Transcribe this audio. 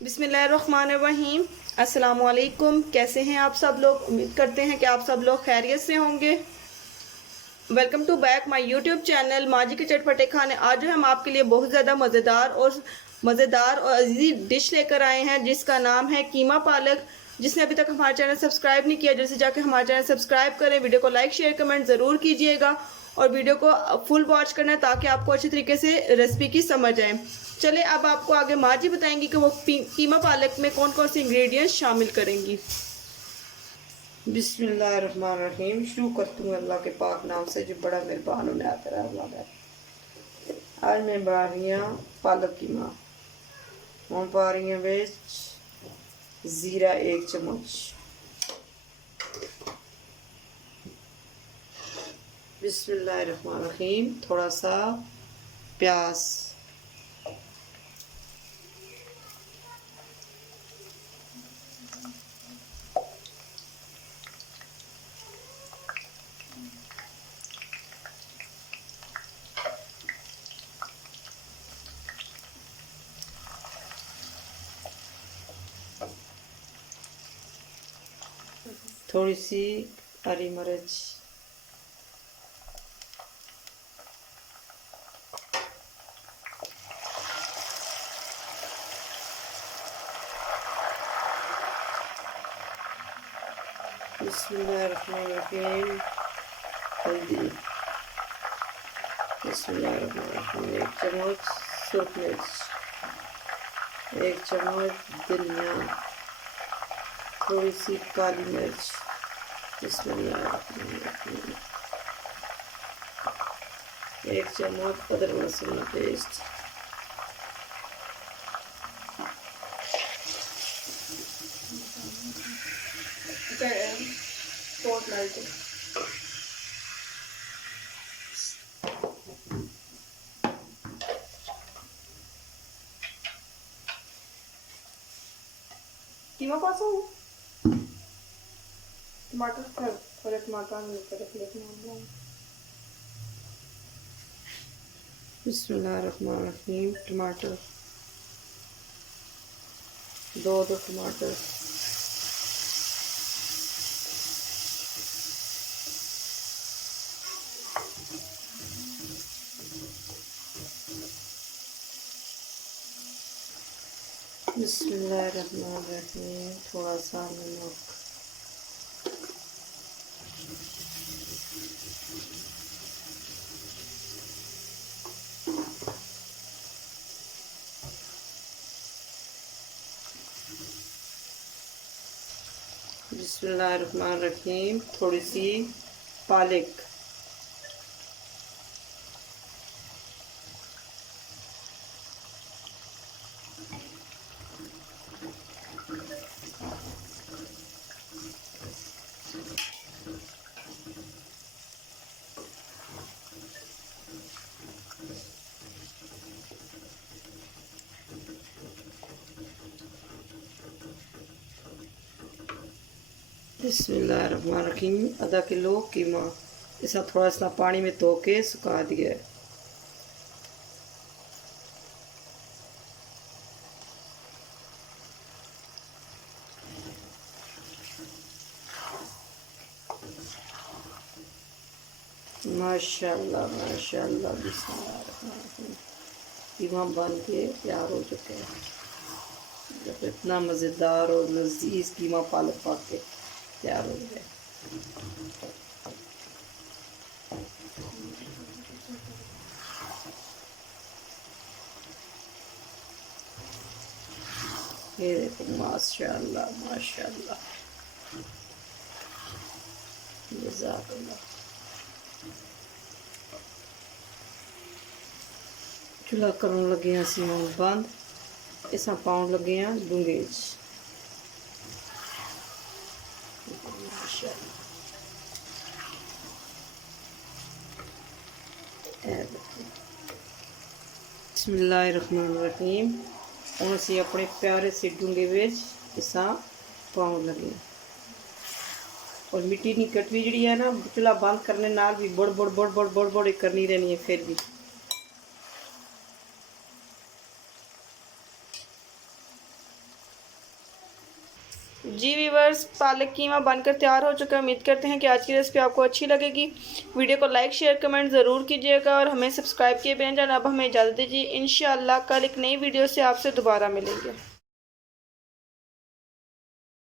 बिस्मिल्लाहिर्रहमानिर्रहीम। अस्सलामुअलैकुम। कैसे हैं आप सब लोग? उम्मीद करते हैं कि आप सब लोग खैरियत से होंगे। Welcome to back my YouTube channel माजी के चटपटे खाने। आज जो हम आपके लिए बहुत ज़्यादा मज़ेदार और अजीज डिश लेकर आए हैं जिसका नाम है कीमा पालक। जिसने अभी तक हमारा चैनल सब्सक्राइब नहीं किया, जल्दी जाकर हमारा चैनल सब्सक्राइब करें। वीडियो को लाइक शेयर कमेंट ज़रूर कीजिएगा और वीडियो को फुल वॉच करना है ताकि आपको अच्छी तरीके से रेसिपी की समझ आए। चलिए अब आपको आगे माँ जी बताएंगी कि वो कीमा पालक में कौन कौन से इंग्रेडिएंट्स शामिल करेंगी। बिस्मिल्लाहिर्रहमानिर्रहीम। शुरू करती हूँ अल्लाह के पाक नाम से जो बड़ा मेहरबान होने आता है। आज मैं बना रही हूँ पालक कीमा। हम पा रही हैं वेज ज़ीरा 1 चम्मच, बिस्मिल्लाहिर्रहमानिर्रहीम, थोड़ा सा प्याज, थोड़ी सी हरी मिर्च, बिस्मिल्लाहिर्रहमानिर्रहीम, हल्दी, बिस्मिल्लाहिर्रहमानिर्रहीम, 1 चम्मच सूरख मिर्च, 1 चम्मच धनिया, थोड़ी सी काली मिर्च, बिस्मिल्लाहिर्रहमानिर्रहीम, 1 चम्मच अदरक लहसुन पेस्ट, कीमा पास हो टमाटर थोड़े टमाटर बिस्मिल्लाहिर्रहमानिर्रहीम, टमाटर 2 टमाटर, बिस्मिल्लाहिर्रहमानिर्रहीम, थोड़ा सा नमक, बिस्मिल्लाहिर्रहमानिर्रहीम, थोड़ी सी पालक, बिस्मिल्लाहिर्रहमानिर्रहीम, आधा किलो कीमा ऐसा थोड़ा सा पानी में धो के सुखा दिया है। माशाल्लाह माशाल्लाह, बिस्मिल्लाहिर्रहमानिर्रहीम, कीमा बन के तैयार हो चुके हैं। जब इतना मज़ेदार और लजीज कीमा पालक पक के तैयार हो गया। ये देखो, माशाल्लाह माशाल्लाह, जज़ाकल्लाह। चूल्हा करन लगे हैं असीं हुण बंद। इसा पाउण लगे हैं डूंगे बिस्मिल्लाहिर्रहमानिर्रहीम, हुण असीं अपने प्यारे से डूंगे विच इसा पाउण लगे हैं। और मिट्टी की कटवी जी है ना, चूल्हा बंद करने नाल भी बड़ बड़ बड़ बड़ बड़ बड़ करनी रहनी है। फिर भी जी वीवर्स, पालक कीमा बनकर तैयार हो चुका है। उम्मीद करते हैं कि आज की रेसिपी आपको अच्छी लगेगी। वीडियो को लाइक शेयर कमेंट ज़रूर कीजिएगा और हमें सब्सक्राइब किए बिना जाना। अब हमें इजाज़त दीजिए। इंशाअल्लाह कल एक नई वीडियो से आपसे दोबारा मिलेंगे।